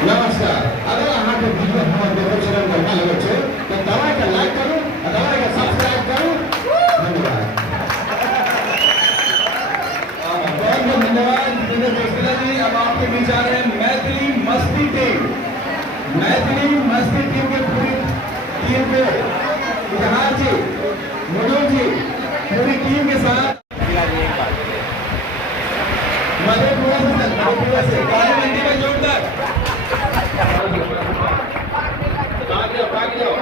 नमस्कार। अगर अहाँ के वीडियो हमर देखै छलन बढ़िया लगै छै तो दबाइ के लाइक करू और दबाइ के सब्सक्राइब करू। धन्यवाद। बहुत बहुत धन्यवाद जितेंद्र जोशीला जी। अब आपके बीच आ रहे हैं मैथिली मस्ती टीम। मैथिली मस्ती टीम के पूरी टीम को इजहार जी, मनोज जी, पूरी टीम के साथ मधेपुरा से काली मंडी में जोरदार भाग जाओ।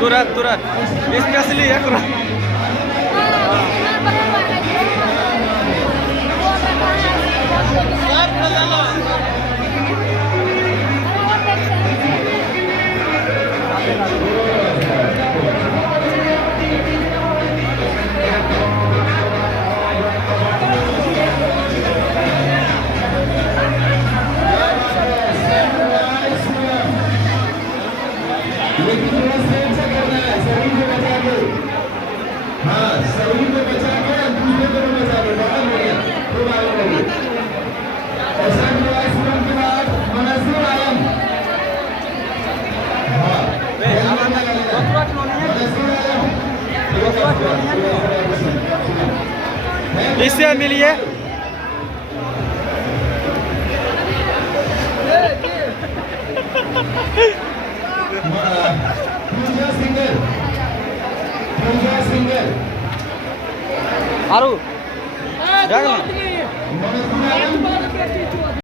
तुरंत तुरंत स्पेशली है तुरंत। लेकिन थोड़ा सेफ से करना है, शरीर को बचा के। हाँ, शरीर को बचा के दूसरे को बचा के। बहुत बढ़िया, खूब आगे बढ़िए। ऐसा हुआ स्मरण के बाद मनसूर आलम। हाँ, मनसूर आलम। इससे मिलिए।